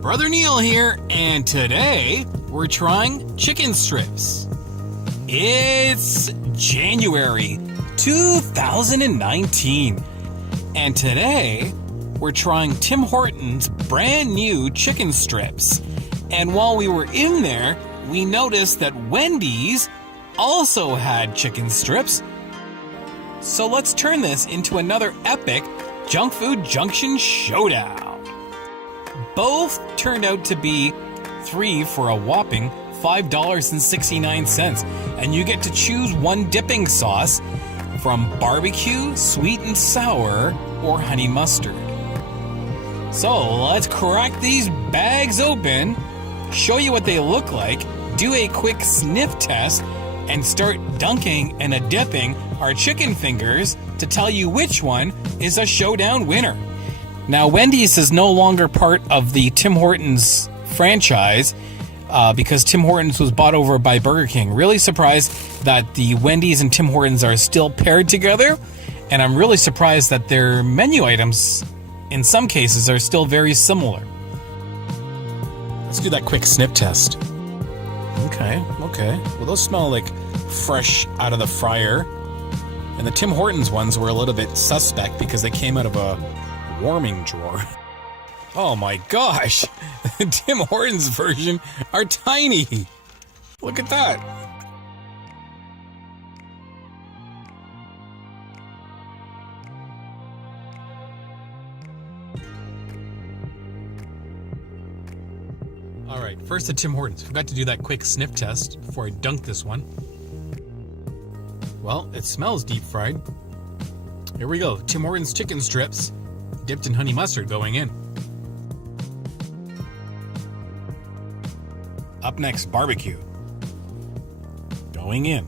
Brother Neil here, and today we're trying chicken strips. It's January 2019, and today we're trying Tim Hortons' brand new chicken strips. And while we were in there, we noticed that Wendy's also had chicken strips. So let's turn this into another epic Junkfood Junction showdown. Both turned out to be 3 for a whopping $5.69, and you get to choose one dipping sauce from barbecue, sweet and sour, or honey mustard. So let's crack these bags open, show you what they look like, do a quick sniff test, and start dunking and dipping our chicken fingers to tell you which one is a showdown winner. Now, Wendy's is no longer part of the Tim Hortons franchise because Tim Hortons was bought over by Burger King. Really surprised that the Wendy's and Tim Hortons are still paired together, and I'm really surprised that their menu items, in some cases, are still very similar. Let's do that quick sniff test. Okay. Well, those smell like fresh out of the fryer, and the Tim Hortons ones were a little bit suspect because they came out of a warming drawer. Oh my gosh, the Tim Hortons version are tiny. Look at that. All right, first the Tim Hortons. Forgot to do that quick sniff test before I dunk this one. Well, it smells deep fried. Here we go, Tim Hortons chicken strips dipped in honey mustard going in. Up next, barbecue. Going in.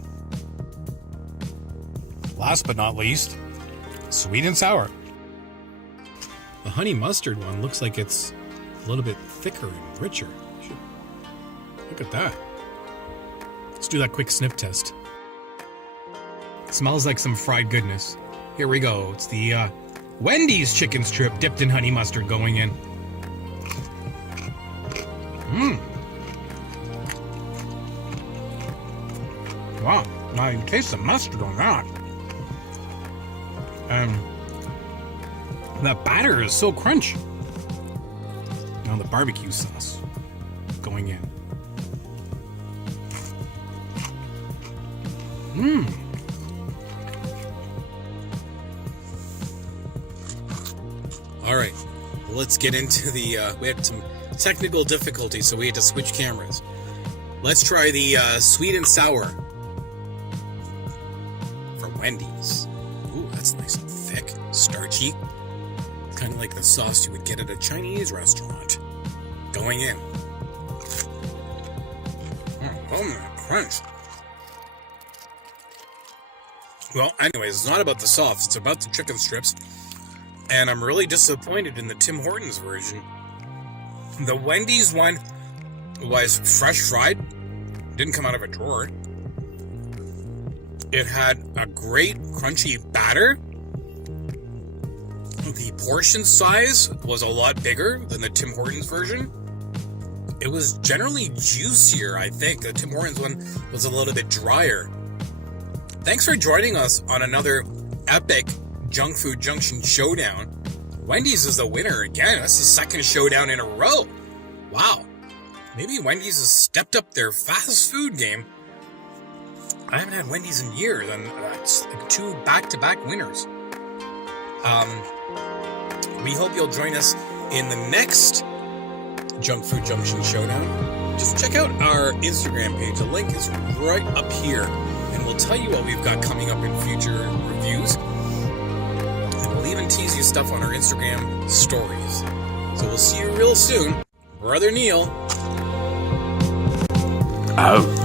Last but not least, sweet and sour. The honey mustard one looks like it's a little bit thicker and richer. Look at that. Let's do that quick sniff test. Smells like some fried goodness. Here we go. It's the Wendy's chicken strip dipped in honey mustard going in. Wow, I taste the mustard on that. That batter is so crunchy. Now the barbecue sauce going in. All right, let's get into the, we had some technical difficulties, so we had to switch cameras. Let's try the sweet and sour from Wendy's. Ooh, that's nice and thick, starchy. Kind of like the sauce you would get at a Chinese restaurant. Going in. Oh, crunch. Well, anyways, it's not about the sauce, it's about the chicken strips. And I'm really disappointed in the Tim Hortons version. The Wendy's one was fresh fried. Didn't come out of a drawer. It had a great crunchy batter. The portion size was a lot bigger than the Tim Hortons version. It was generally juicier, I think. The Tim Hortons one was a little bit drier. Thanks for joining us on another epic Junkfood Junction showdown. Wendy's is the winner again. That's the second showdown in a row. Wow. Maybe Wendy's has stepped up their fast food game. I haven't had Wendy's in years, and that's like 2 back-to-back winners. We hope you'll join us in the next Junkfood Junction showdown. Just check out our Instagram page. The link is right up here, and we'll tell you what we've got coming up in future reviews. And we'll even tease you stuff on our Instagram stories. So we'll see you real soon. Brother Neil. Out.